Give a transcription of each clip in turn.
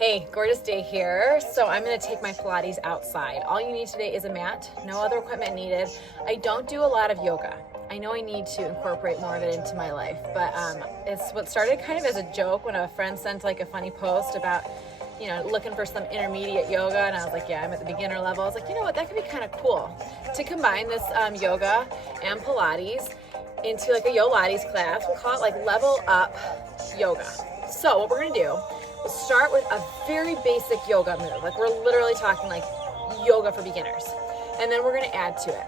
Hey, gorgeous day here. So I'm gonna take my Pilates outside. All you need today is a mat, no other equipment needed. I don't do a lot of yoga. I know I need to incorporate more of it into my life, but it's what started kind of as a joke when a friend sent like a funny post about, looking for some intermediate yoga, and I was like, yeah, I'm at the beginner level. I was like, you know what, that could be kind of cool to combine this yoga and Pilates into like a Yolates class. We'll call it like level up yoga. So what we're gonna do, we'll start with a very basic yoga move. Like we're literally talking like yoga for beginners. And then we're gonna add to it.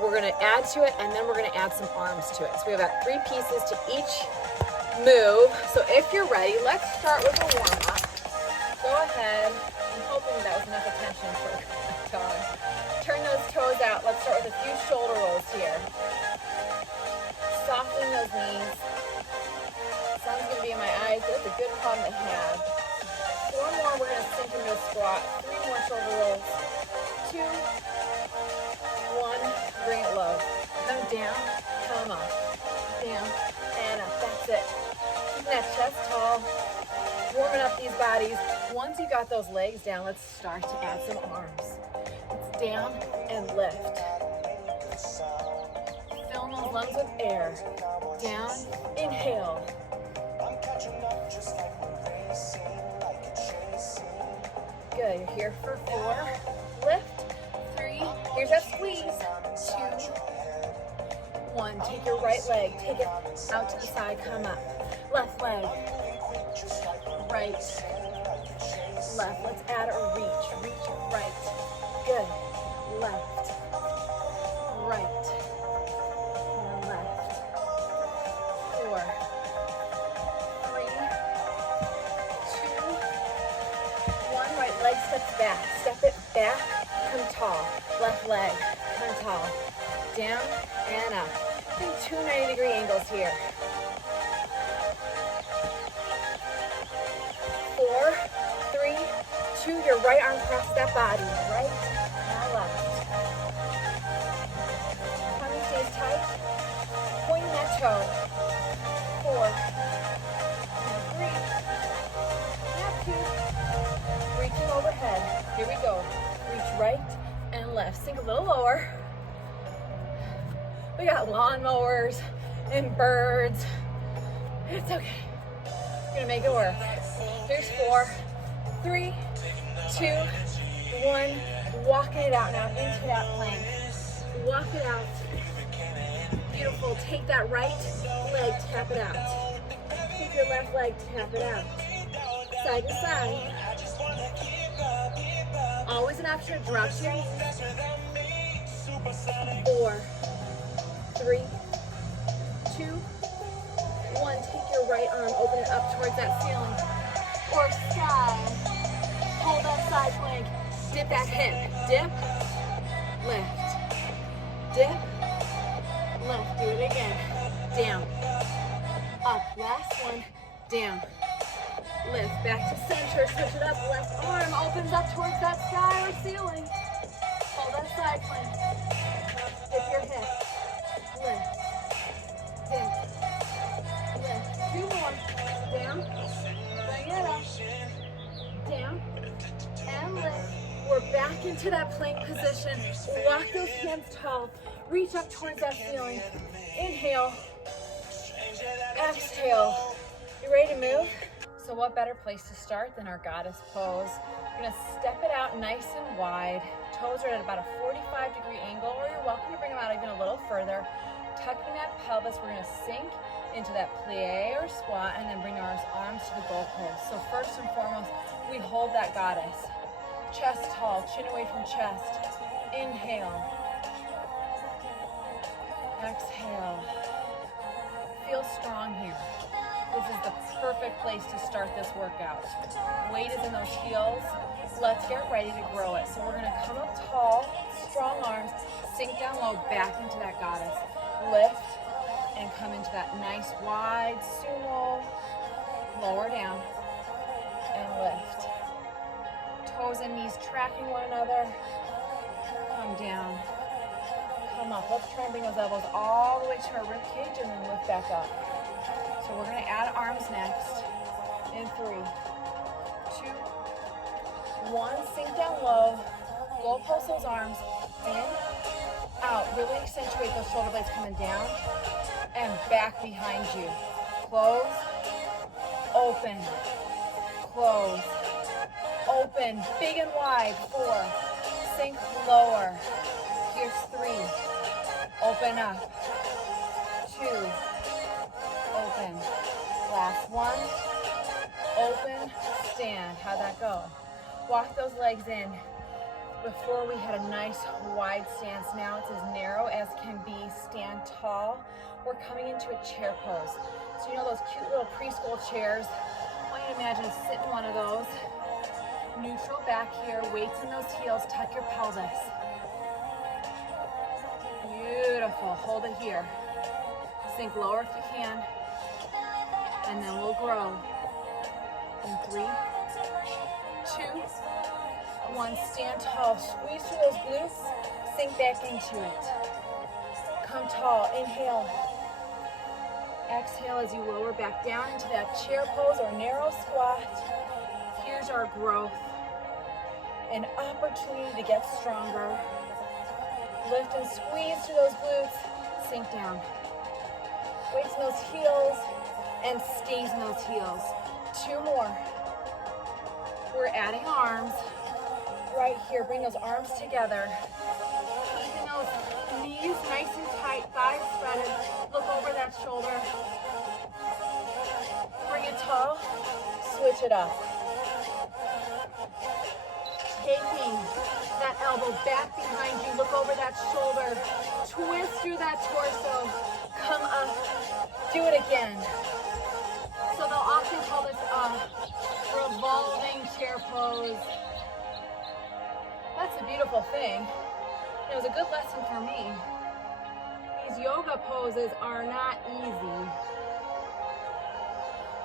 We're gonna add to it, and then we're gonna add some arms to it. So we have about 3 pieces to each move. So if you're ready, let's start with a warm up. Go ahead. I'm hoping that was enough attention for a dog. Turn those toes out. Let's start with a few shoulder rolls here. Softening those knees. Sun's gonna be in my eyes, but it's a good problem to have. 4 more, we're gonna sink into a squat. 3 more shoulder rolls. 2, 1, bring it low. Come down, come up. Down, and up, that's it. Keeping that chest tall. Warming up these bodies. Once you got those legs down, let's start to add some arms. It's down and lift. Fill those lungs with air. Down, inhale. Good, you're here for 4. Lift. 3, here's that squeeze. 2, 1, take your right leg, take it out to the side, come up. Left leg. Right, left. Let's add a reach. Reach right. Good. Left, right, and left. 4, 3, 2, 1. Right leg steps back. Step it back. Come tall. Left leg. Come tall. Down and up. Think 2 90-degree angles here. 4, 3, 2, your right arm across that body. Right, now left. Tummy stays tight. Pointing that toe. 4, and 3, and 2. Reaching overhead. Here we go. Reach right and left. Sink a little lower. We got lawnmowers and birds. It's okay. We're gonna make it work. Here's 4, 3, 2, 1. Walking it out now into that plank. Walk it out. Beautiful. Take that right leg, tap it out. Take your left leg, tap it out. Side to side. Always an option to drop to your knees. 4, 3, 2, 1. Take your right arm, open it up towards that ceiling. Or side. Hold that side plank. Dip that hip. Dip, lift. Dip, lift. Do it again. Down. Up. Last one. Down. Lift. Back to center. Switch it up. Left arm opens up towards that sky or ceiling. Hold that side plank. Dip your hip. Lift. Dip. Lift. 2 more. Down. Bring it up. Down. And lift. We're back into that plank position. Walk those hands tall. Reach up towards that ceiling. Inhale. Exhale. You ready to move? So what better place to start than our goddess pose? You're gonna step it out nice and wide. Toes are at about a 45-degree angle, or you're welcome to bring them out even a little further. Tucking that pelvis, we're gonna sink into that plie or squat, and then bring our arms to the goalpost. So first and foremost, we hold that goddess. Chest tall, chin away from chest. Inhale. Exhale. Feel strong here. This is the perfect place to start this workout. Weight is in those heels. Let's get ready to grow it. So we're gonna come up tall, strong arms, sink down low, back into that goddess. Lift and come into that nice wide sumo. Lower down and lift. Toes and knees tracking one another. Come down. Come up. Let's try and bring those elbows all the way to our rib cage and then lift back up. So we're going to add arms next. In 3, 2, one, sink down low. Go pulse those arms in, out. Really accentuate those shoulder blades coming down and back behind you. Close, open, close, open, big and wide. 4, sink lower. Here's 3, open up. 2, open. Last one, open, stand. How'd that go? Walk those legs in. Before we had a nice wide stance. Now it's as narrow as can be. Stand tall. We're coming into a chair pose. So you know those cute little preschool chairs? I want you to imagine sit in one of those. Neutral back here. Weights in those heels. Tuck your pelvis. Beautiful. Hold it here. Sink lower if you can. And then we'll grow. In 3, 2, 1. Stand tall. Squeeze through those glutes. Sink back into it. Come tall. Inhale. Exhale as you lower back down into that chair pose or narrow squat. Here's our growth. An opportunity to get stronger. Lift and squeeze through those glutes. Sink down. Weights in those heels and stays in those heels. 2 more. We're adding arms right here. Bring those arms together. Keeping those knees nice and tight, thighs spreaded. Look over that shoulder. Bring it tall. Switch it up. Taking that elbow back behind you. Look over that shoulder. Twist through that torso. Come up. Do it again. So they'll often call this a revolving chair pose. That's a beautiful thing. It was a good lesson for me. These yoga poses are not easy.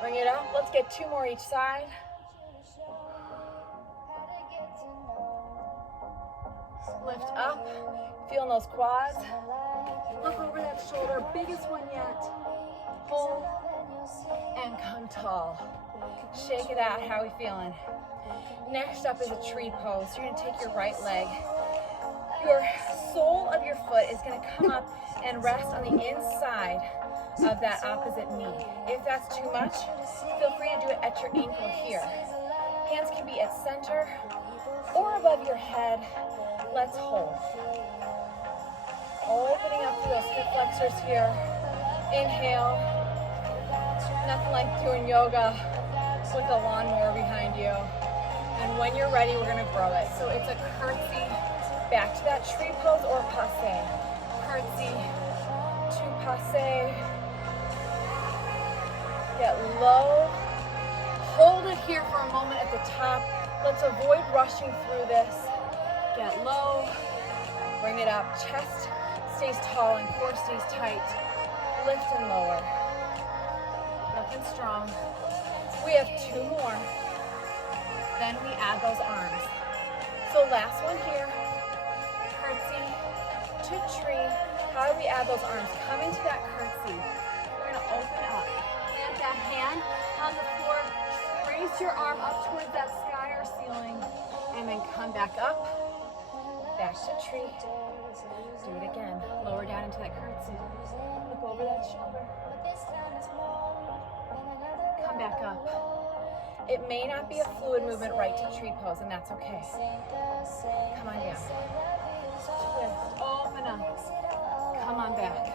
Bring it up. Let's get 2 more each side. Lift up. Feeling those quads. Look over that shoulder. Biggest one yet. Hold and come tall. Shake it out. How are we feeling? Next up is a tree pose. You're going to take your right leg. Your sole of your foot is going to come up and rest on the inside of that opposite knee. If that's too much, feel free to do it at your ankle here. Hands can be at center or above your head. Let's hold. Opening up through those hip flexors here. Inhale. Nothing like doing yoga with a lawnmower behind you. And when you're ready, we're going to grow it. So it's a curtsy back to that tree pose or passe. Curtsy to passe. Get low. Hold it here for a moment at the top. Let's avoid rushing through this. Get low. Bring it up. Chest stays tall and core stays tight. Lift and lower. Looking strong. We have 2 more. Then we add those arms. So last one here. Curtsy to tree. How do we add those arms? Come into that curtsy. We're going to open up. Plant that hand on the floor. Raise your arm up towards that sky or ceiling. And then come back up. Back to tree. Do it again. Lower down into that curtsy. Look over that shoulder. Come back up. It may not be a fluid movement right to tree pose, and that's okay. Come on down. Twist. Open up. Come on back.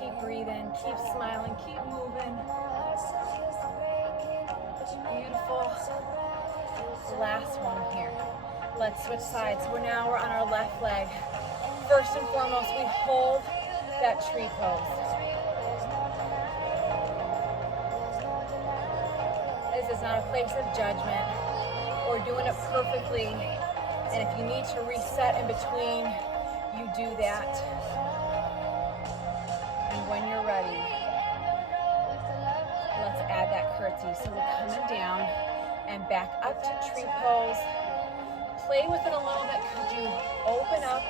Keep breathing. Keep smiling. Keep moving. Beautiful. Last one here. Let's switch sides. We're on our left leg. First and foremost, we hold that tree pose. This is not a place of judgment. We're doing it perfectly. And if you need to reset in between, you do that. And when you're ready, let's add that curtsy. So we're coming down and back up to tree pose. Play with it a little bit. Could you open up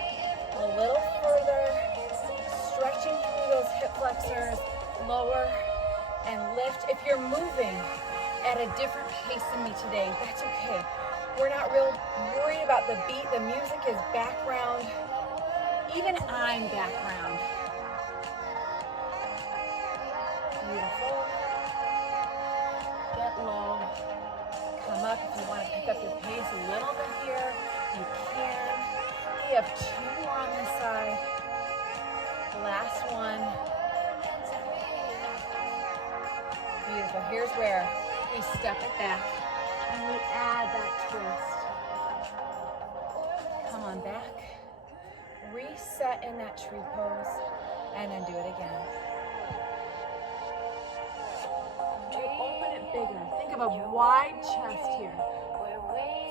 a little further, stretching through those hip flexors, lower and lift. If you're moving, at a different pace than me today. That's okay. We're not real worried about the beat. The music is background. Even I'm background. Beautiful. Get low. Come up. If you want to pick up your pace a little bit here, you can. We have 2 more on this side. Last one. Beautiful. Here's where we step it back and we add that twist. Come on back. Reset in that tree pose and then do it again. Open it bigger. Think of a wide chest here.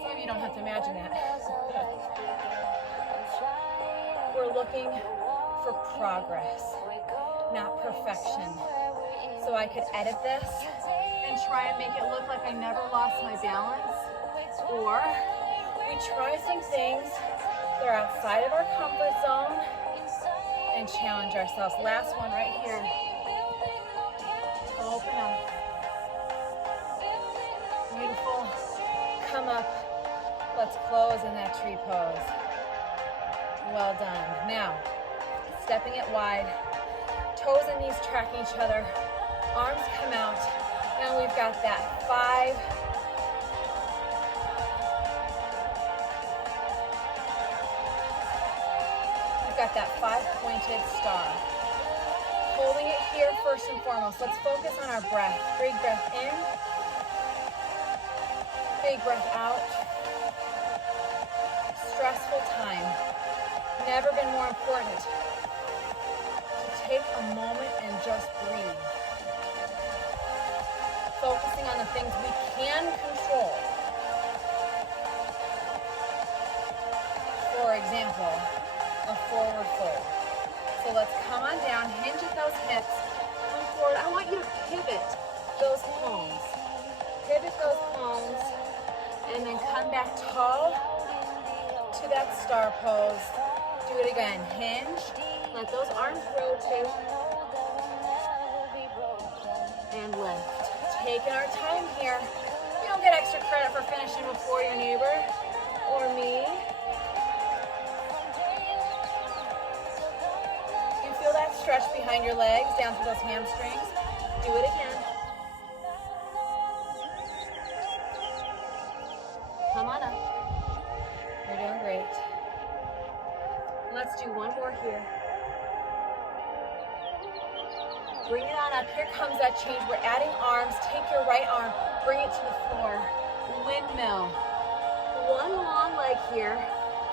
Some of you don't have to imagine that. We're looking for progress, not perfection. So I could edit this and try and make it look like I never lost my balance. Or we try some things that are outside of our comfort zone and challenge ourselves. Last one right here. Open up. Beautiful. Come up. Let's close in that tree pose. Well done. Now, stepping it wide. Toes and knees tracking each other. Arms come out. And we've got that 5. We've got that 5-pointed star. Holding it here first and foremost. Let's focus on our breath. Big breath in. Big breath out. Stressful time. Never been more important to take a moment and just breathe. Focusing on the things we can control. For example, a forward fold. So let's come on down, hinge at those hips, come forward. I want you to pivot those palms. Pivot those palms. And then come back tall to that star pose. Do it again. Hinge. Let those arms rotate. And lift. Taking our time here. You don't get extra credit for finishing before your neighbor or me. You feel that stretch behind your legs down to those hamstrings. Do it again. Come on up. You're doing great. Let's do one more here. Bring it on up. Here comes that change. We're adding arms. Take your right arm. Bring it to the floor. Windmill. One long leg here.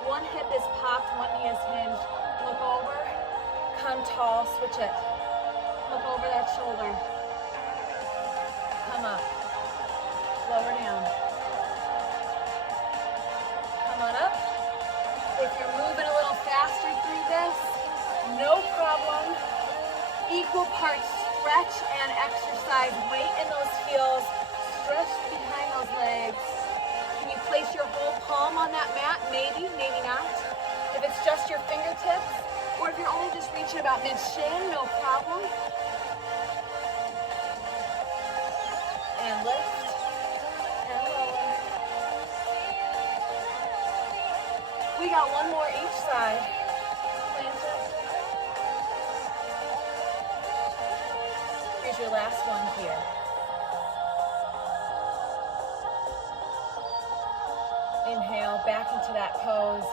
One hip is popped. One knee is hinged. Look over. Come tall. Switch it. Look over that shoulder. Come up. Lower down. Come on up. If you're moving a little faster through this, no problem. Equal parts stretch and exercise. Weight in those heels. Stretch behind those legs. Can you place your whole palm on that mat? Maybe, maybe not. If it's just your fingertips, or if you're only just reaching about mid-shin, no problem. And lift. And lower. We got one more each side. Plant it. Here's your last one here. Inhale, back into that pose.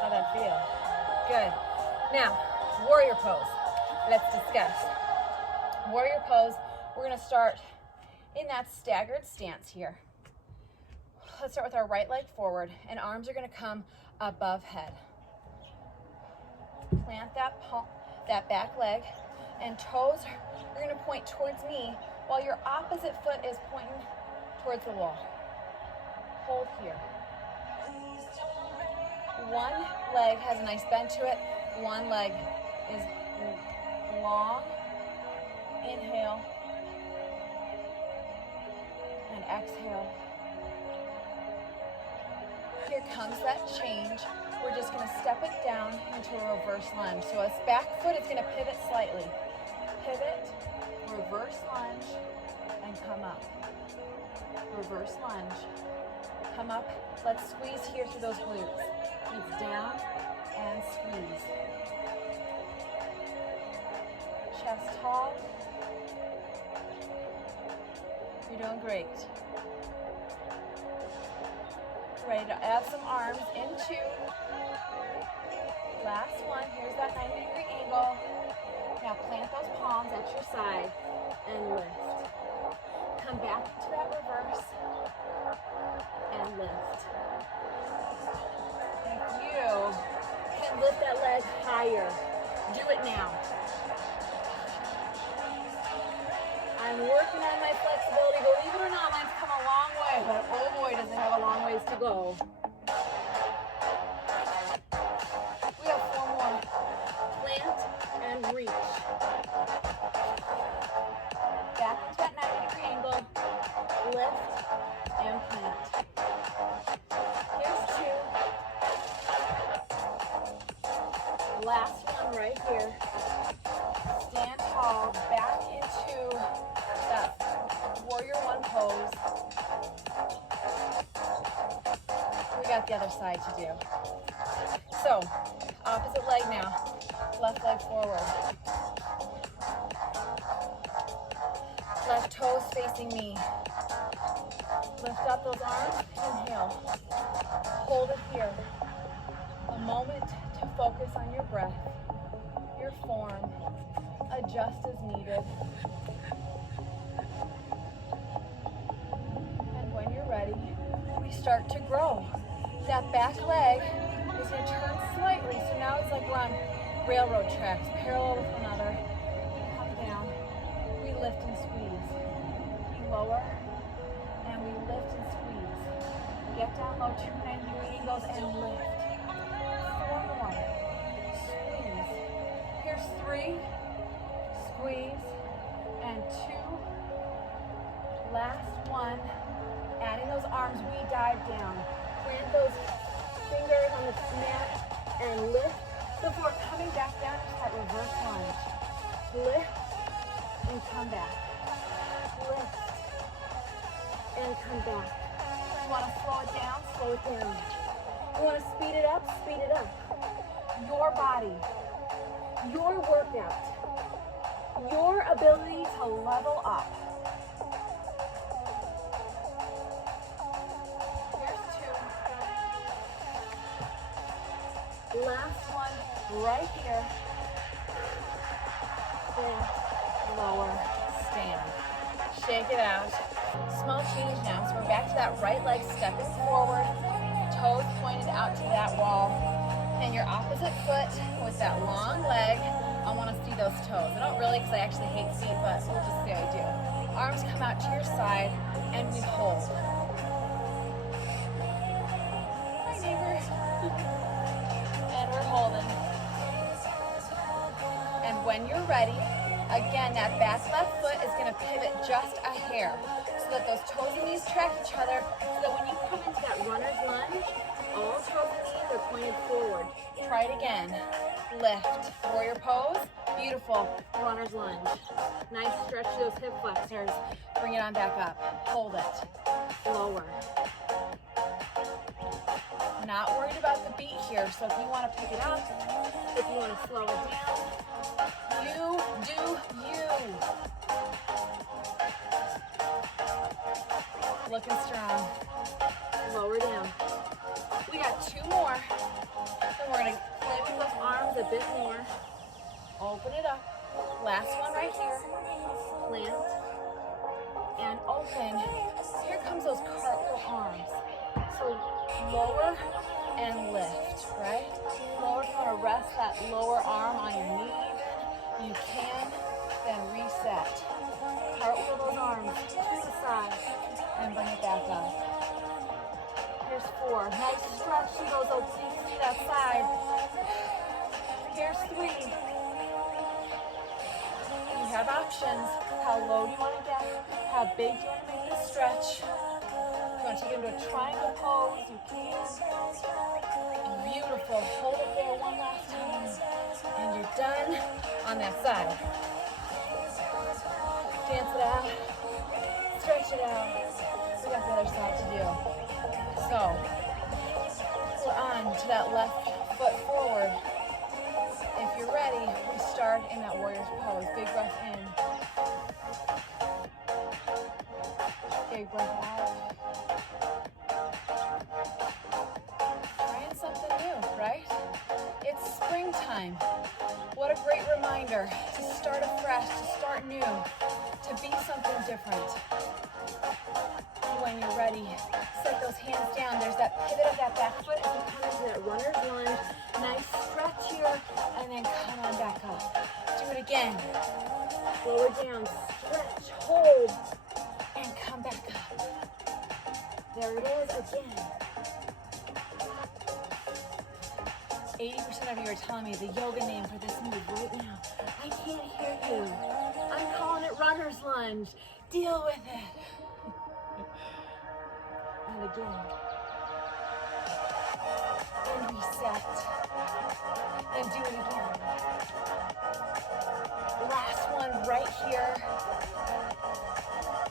How'd that feel? Good. Now, warrior pose. Let's discuss. Warrior pose, we're gonna start in that staggered stance here. Let's start with our right leg forward, and arms are gonna come above head. Plant that back leg, and toes are gonna point towards me, while your opposite foot is pointing towards the wall. Hold here. One leg has a nice bend to it. One leg is long. Inhale. And exhale. Here comes that change. We're just going to step it down into a reverse lunge. So this back foot is going to pivot slightly. Pivot, reverse lunge, and come up. Reverse lunge. Come up. Let's squeeze here through those glutes. Feet down and squeeze. Chest tall. You're doing great. Ready to add some arms into. Last one. Here's that 90-degree angle. Now plant those palms at your side and lift. Come back to that reverse and lift. If you can lift that leg higher, do it now. I'm working on my flexibility. Believe it or not, mine's come a long way, but oh boy, does it have a long ways to go. We have 4 more. Plant and reach. Back into that 90-degree angle. Lift and plant. Here's 2. Last one right here. Stand tall, back into that warrior 1 pose. We got the other side to do. So, opposite leg now. Left leg forward. Left toes facing me. Lift up those arms, inhale. Hold it here. A moment to focus on your breath, your form. Adjust as needed. And when you're ready, we start to grow. That back leg is going to turn slightly, so now it's like we're on railroad tracks, parallel with one another. Come down. We lift and squeeze. Lower, and we lift and squeeze. Get down low, 2 90-degree angles, and lift. 4 more. Squeeze. Here's 3. Squeeze. And 2. Last one. Adding those arms, we dive down. Plant those fingers on the mat and lift before coming back down to that reverse lunge. Lift and come back. Lift and come back. You want to slow it down? Slow it down. You want to speed it up? Speed it up. Your body, your workout, your ability to level up. Here's 2. Last one right here. Then lower, stand. Shake it out. Small change now. So we're back to that right leg stepping forward, toes pointed out to that wall, and your opposite foot with that long leg. I want to see those toes. I don't really because I actually hate feet, but we'll just see how I do. Arms come out to your side, and we hold. Hi, neighbor. And we're holding. And when you're ready, again, that back left foot is going to pivot just a hair so that those toes and knees track each other, so that when you come into that runner's lunge, all toes and knees are pointed forward. Try it again. Lift. Warrior pose. Beautiful. Runner's lunge. Nice stretch to those hip flexors. Bring it on back up. Hold it. Lower. Not worried about the beat here, so if you want to pick it up, if you want to slow it down, you do you. Looking strong. Lower down. We got 2 more. Then we're going to play with those arms a bit more. Open it up. Last one right here. Plant. And open. Here comes those cartwheel arms. So lower and lift, right? Lower, if you want to rest that lower arm on your knee even, you can. Then reset. Cartwheel those arms to the side and bring it back up. Here's 4. Nice stretch to those obliques to that side. Here's 3. You have options. How low do you want to get? How big do you want to make this stretch? If you want to take it into a triangle pose, you can. Beautiful. Hold it there one last time. And you're done on that side. Dance it out. Stretch it out. We got the other side to do. So, we're on to that left foot forward. If you're ready, we start in that warrior's pose. Big breath in. Big breath out. Trying something new, right? It's springtime. What a great reminder to start afresh, to start new, to be something different. When you're ready, set those hands down. There's that pivot of that back foot as you come into that runner's lunge. Nice stretch here, and then come on back up. Do it again. Lower down, stretch, hold, and come back up. There it is again. 80% of you are telling me the yoga name for this move right now. I can't hear you. I'm calling it runner's lunge. Deal with it. And again. And reset. And do it again. Last one right here.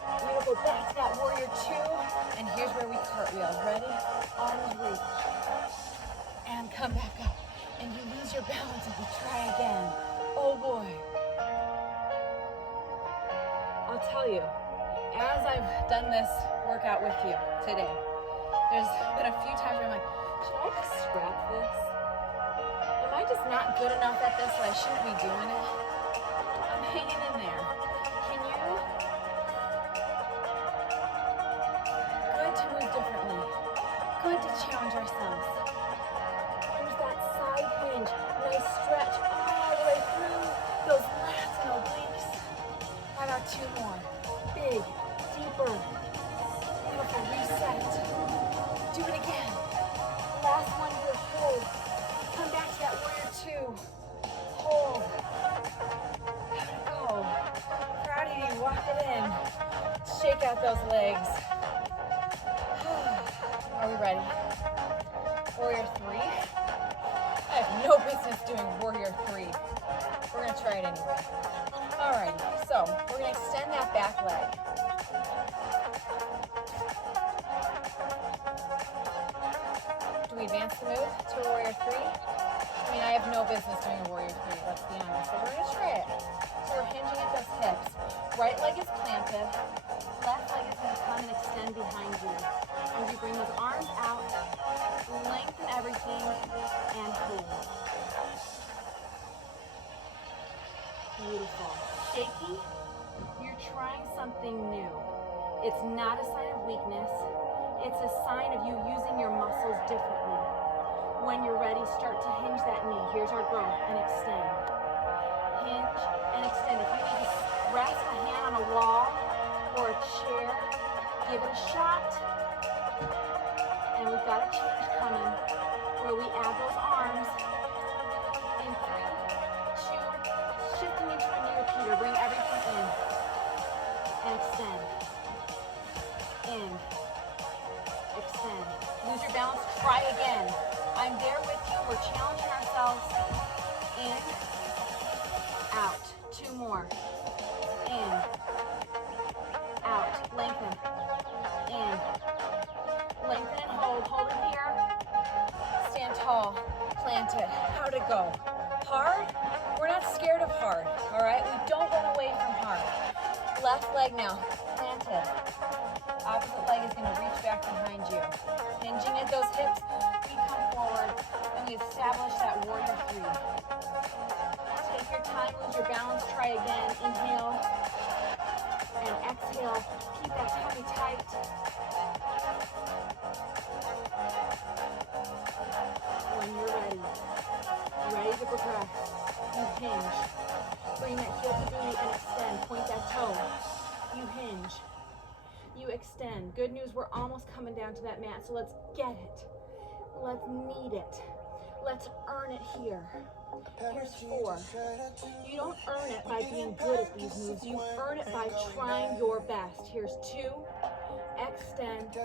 We're gonna go back to that warrior two. And here's where we cartwheel. Ready? Arms reach. And come back up. And you lose your balance if you try again. Oh boy. I'll tell you, as I've done this workout with you today, there's been a few times where I'm like, should I just scrap this? Am I just not good enough at this that I shouldn't be doing it? I'm hanging in there. Can you? Good to move differently. Good to challenge ourselves. Here's that side hinge. Nice stretch all the way through those lats and obliques. How about two more? Big, deeper, beautiful reset. Do it again. Last one here, hold. Come back to that warrior two. Hold. How'd it go? Proud of you, walk it in. Shake out those legs. Are we ready? Warrior three. I have no business doing warrior three. We're gonna try it anyway. Alright, so we're gonna extend that back leg. Do we advance the move to a warrior three? I mean, I have no business doing a warrior three, let's be honest, but we're gonna try it. So we're hinging at those hips. Right leg is planted, left leg is gonna come and extend behind you. As you bring those arms out, lengthen everything, and hold. Beautiful. Shaky, you're trying something new. It's not a sign of weakness. It's a sign of you using your muscles differently. When you're ready, start to hinge that knee. Here's our growth, and extend. Hinge and extend. If you need to rest a hand on a wall or a chair, give it a shot. And we've got a change coming where we add those arms in 3, 2, shifting into a knee repeater. Bring everything in and extend. In, extend. Lose your balance, try again. I'm there with you. We're challenging ourselves. In, out. 2 more. In, out. Lengthen. In. Lengthen and hold. Hold it here. Stand tall. Plant it. How'd it go? Hard? We're not scared of hard, all right? We don't run away from hard. Left leg now. Planted. Opposite leg is going to reach back behind you. Hinging at those hips, we come forward and we establish that warrior three. Take your time, lose your balance, try again. Inhale and exhale. Keep that tummy tight. When you're ready to progress, you hinge. Bring that heel to the knee and extend. Point that toe. You hinge. You extend. Good news, we're almost coming down to that mat, so let's get it. Let's knead it. Let's earn it here. Here's 4. You don't earn it by being good at these moves. You earn it by trying your best. Here's 2. Extend.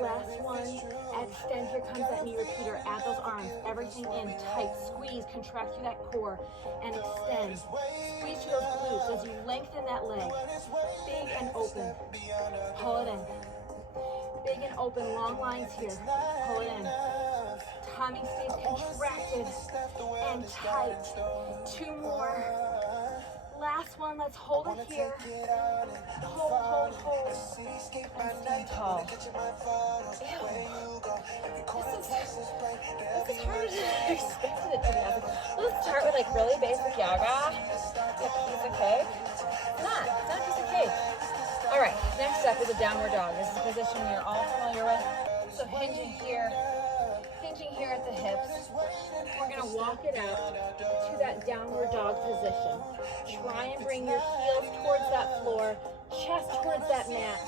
Last one. Extend. Here comes that knee repeater. Add those arms. Everything in. Tight. Squeeze. Contract through that core. And extend. Squeeze to those glutes as you lengthen that leg. Big and open. Pull it in. Big and open. Long lines here. Pull it in. Tummy stays contracted and tight. 2 more. Last one. Let's hold it here. Hold. And stand tall. Ew. This is harder than I expected it to be. Let's start with like really basic yoga. A piece of cake. It's not a piece of cake. All right, next up is a downward dog. This is a position you're all familiar with. So hinging here at the hips. We're gonna walk it out to that downward dog position. Try and bring your heels towards that floor, chest towards that mat.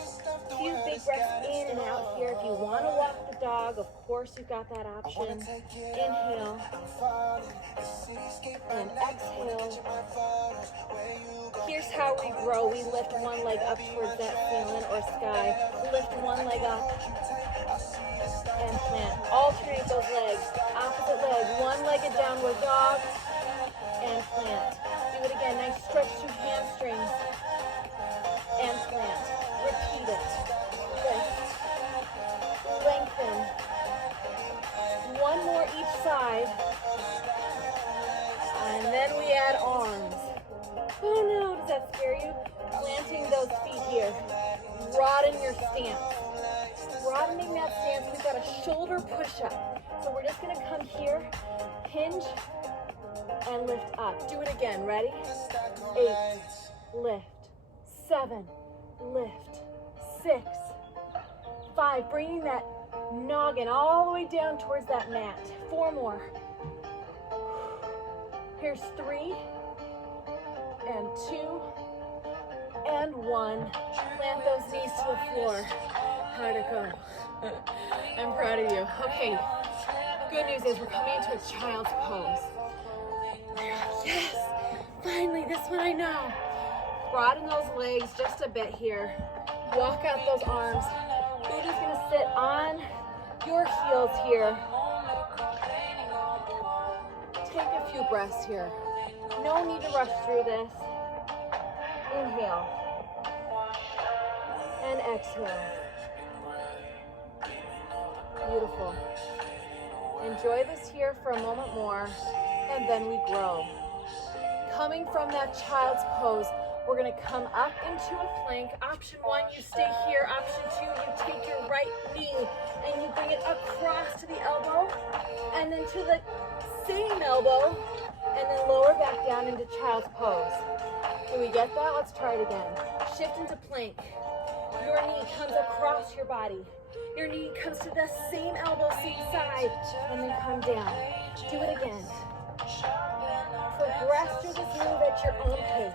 Few big breaths in and out here. If you want to walk the dog, of course you've got that option. Inhale and exhale. Here's how we grow. We lift one leg up towards that ceiling or sky. Lift one leg up and plant. Alternate those legs. Opposite leg. One-legged downward dog and plant. Do it again. Nice stretch through hamstrings and plant. Repeat it. Lift. Lengthen. One more each side. And then we add arms. Oh no, does that scare you? Planting those feet here. Broaden your stance. Broadening that stance, we've got a shoulder push-up. So we're just gonna come here, hinge, and lift up. Do it again, ready? 8, lift. 7, lift. 6, 5, bringing that noggin all the way down towards that mat. 4 more. Here's 3, and 2, and 1. Plant those knees to the floor. How'd it go? I'm proud of you. Okay, good news is we're coming into a child's pose. Yes, finally, this one I know. Broaden those legs just a bit here. Walk out those arms. Booty's gonna sit on your heels here. Take a few breaths here. No need to rush through this. Inhale. And exhale. Beautiful. Enjoy this here for a moment more, and then we grow. Coming from that child's pose, we're gonna come up into a plank. Option 1, you stay here. Option 2, you take your right knee and you bring it across to the elbow, and then to the same elbow, and then lower back down into child's pose. Do we get that? Let's try it again. Shift into plank. Your knee comes across your body. Your knee comes to the same elbow, same side, and then come down. Do it again. Progress through this move at your own pace.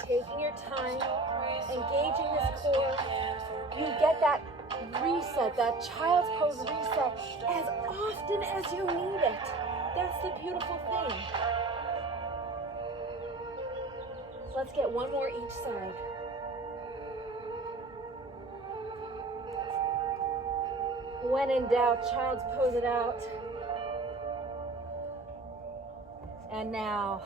Taking your time, engaging this core. You get that reset, that child's pose reset, as often as you need it. That's the beautiful thing. Let's get one more each side. When in doubt, child's pose it out. And now,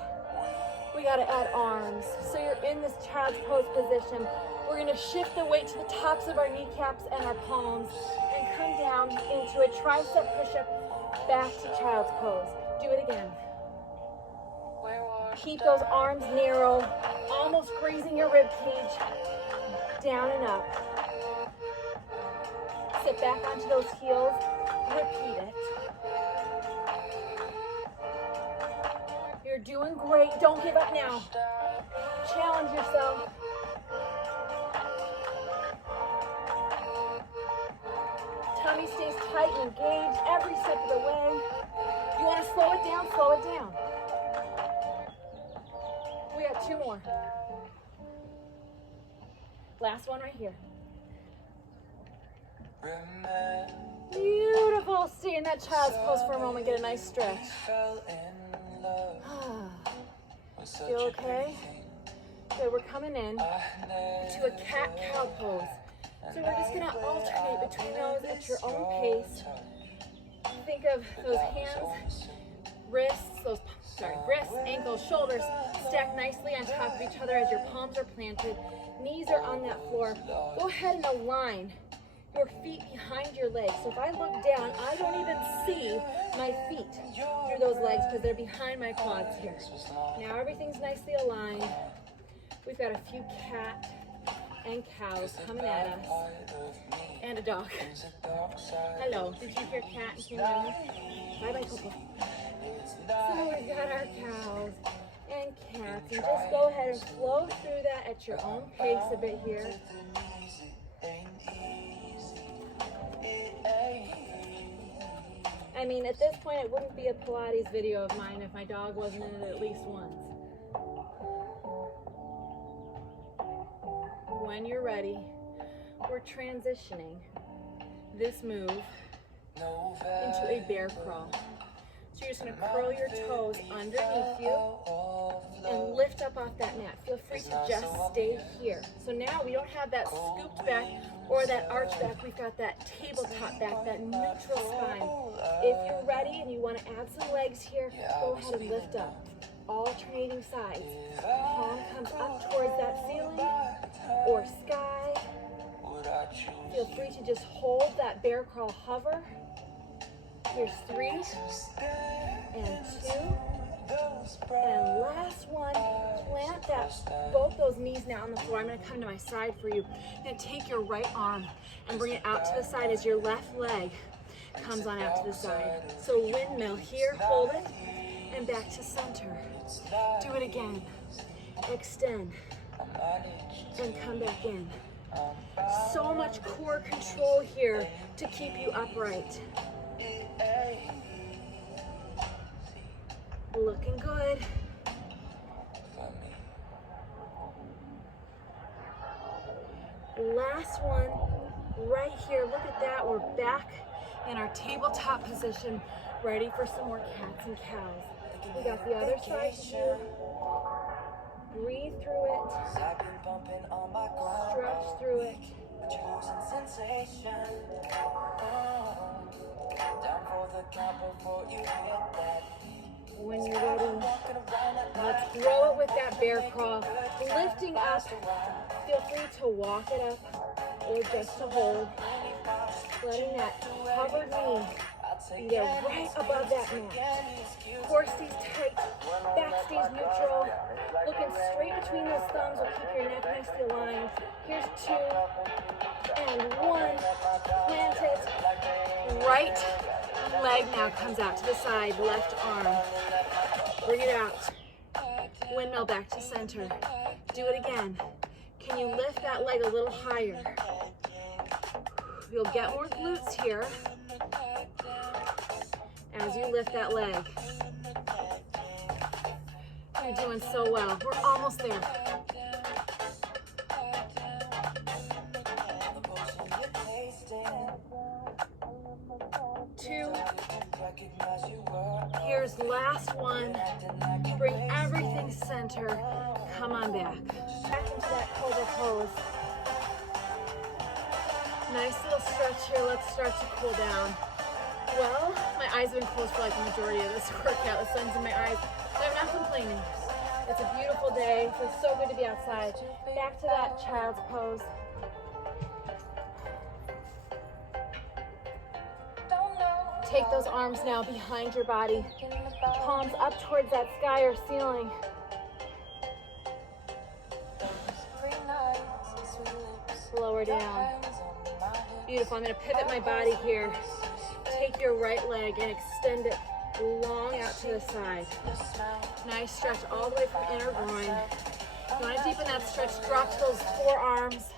we gotta add arms. So you're in this child's pose position. We're gonna shift the weight to the tops of our kneecaps and our palms and come down into a tricep push-up back to child's pose. Do it again. Keep those arms narrow, almost grazing your rib cage. Down and up. Sit back onto those heels. Repeat it. You're doing great. Don't give up now. Challenge yourself. Tummy stays tight and engaged every step of the way. You want to slow it down? Slow it down. We got 2 more. Last one right here. Beautiful. Stay in that child's pose for a moment. Get a nice stretch. Feel okay? Good. We're coming in to a cat-cow pose. So we're just going to alternate between those at your own pace. Think of those hands, wrists, wrists, ankles, shoulders stacked nicely on top of each other as your palms are planted. Knees are on that floor. Go ahead and align your feet behind your legs. So if I look down, I don't even see my feet through those legs because they're behind my quads here. Now everything's nicely aligned. We've got a few cat and cows coming at us. And a dog. Hello, did you hear cat and came down? Bye-bye, Coco. So we've got our cows and cats, and just go ahead and flow through that at your own pace a bit here. I mean, at this point, it wouldn't be a Pilates video of mine if my dog wasn't in it at least once. When you're ready, we're transitioning this move into a bear crawl. So you're just going to curl your toes underneath you and lift up off that mat. Feel free to just stay here. So now we don't have that scooped back or that arch back. We've got that tabletop back, that neutral spine. If you're ready and you want to add some legs here, go ahead and lift up. Alternating sides. Palm comes up towards that ceiling or sky. Feel free to just hold that bear crawl hover. Here's 3 and 2 and last one. Plant both those knees now on the floor. I'm going to come to my side for you. I'm going to take your right arm and bring it out to the side as your left leg comes on out to the side. So windmill here, hold it, and back to center. Do it again. Extend and come back in. So much core control here to keep you upright. Looking good. Last one right here. Look at that. We're back in our tabletop position, ready for some more cats and cows. We got the other side to do. Breathe through it. Stretch through it. When you're ready, let's throw it with that bear crawl. Lifting up, feel free to walk it up or just to hold. Letting that covered knee be there right above that mat. Core stays tight, back stays neutral. Looking straight between those thumbs will keep your neck nicely aligned. Here's 2 and 1. Plant it. Right leg now comes out to the side, left arm. Bring it out. Windmill back to center. Do it again. Can you lift that leg a little higher? You'll get more glutes here as you lift that leg. You're doing so well. We're almost there. Two. Here's last one. Bring everything center. Come on back. Back into that cobra pose. Nice little stretch here. Let's start to cool down. Well, my eyes have been closed for like the majority of this workout. The sun's in my eyes, but I'm not complaining. It's a beautiful day. It feels so good to be outside. Back to that child's pose. Take those arms now behind your body. Palms up towards that sky or ceiling. Lower down. Beautiful. I'm going to pivot my body here. Take your right leg and extend it long out to the side. Nice stretch all the way from inner groin. You want to deepen that stretch, drop to those forearms.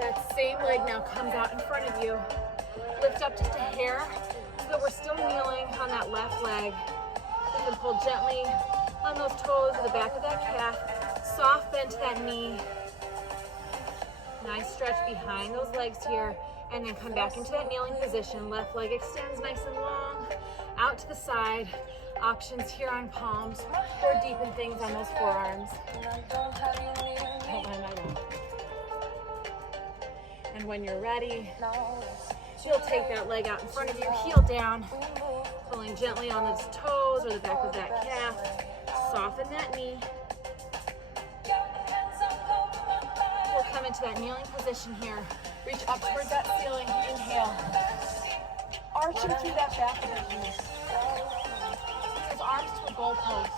That same leg now comes out in front of you. Lift up just a hair so that we're still kneeling on that left leg. You can pull gently on those toes or the back of that calf. Soft bend to that knee. Nice stretch behind those legs here. And then come back into that kneeling position. Left leg extends nice and long. Out to the side. Options here on palms or deepen things on those forearms. And when you're ready, you'll take that leg out in front of you, heel down, pulling gently on those toes or the back of that calf. Soften that knee. We'll come into that kneeling position here. Reach up towards that ceiling. Inhale. Arching through that back of the knee. His arms to a goalpost.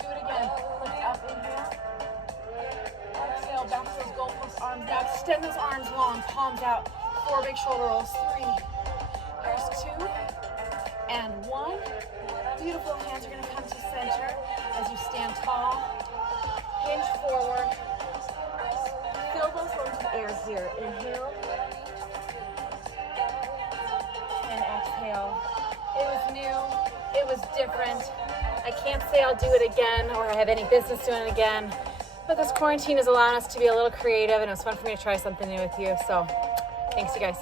Do it again. Lift up, inhale. Exhale, back to those goalpost arms. Now extend those arms long, palms out. 4 big shoulder rolls. 3. Here's 2. And 1. Beautiful. Hands are going to come to center as you stand tall. Hinge forward. Fill those lungs with air here. Inhale. And exhale. It was new. It was different. I can't say I'll do it again or I have any business doing it again. But this quarantine is allowing us to be a little creative, and it was fun for me to try something new with you. So thanks, you guys.